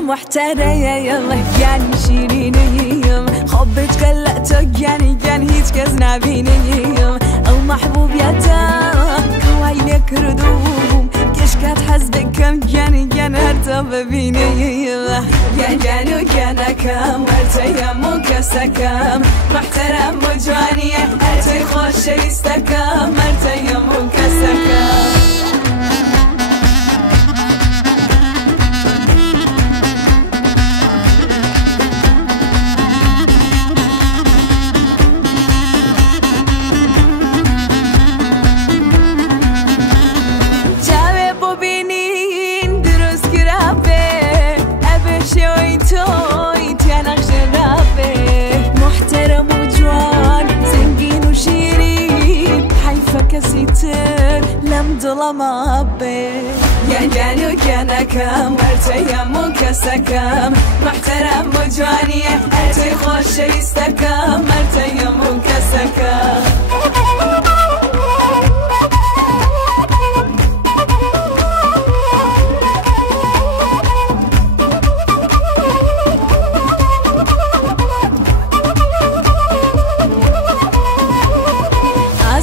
محترم یعنی شیرینیم خوبت قلت یعنی هیچ کس نبینیم او محبوبیتم کوهی نکردوم کشکت حزب کم یعنی هر تا ببینیم یعنی کم مرتیم و کسکم محترم و جوانیه هرچی خوش شویستکم مرتیم و کسکم لم ظلم أبي يعني كم مرتيم وكسكم محترم وجوانية أرتي خوش يستكم مرتيم وكسكم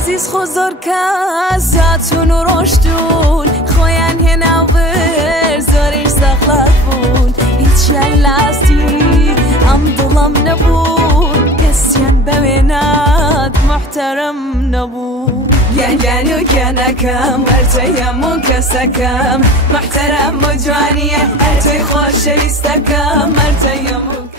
عزیز خزر کازاتون و رشتون خوین هنو بر زارش سخلت بون هیچ لاستی ام دلم نبود کسیان ببیند محترم نبود یعنی کم مرتیم و کسکم محترم و جوانیه هرچی خوش شویستکم مرتیم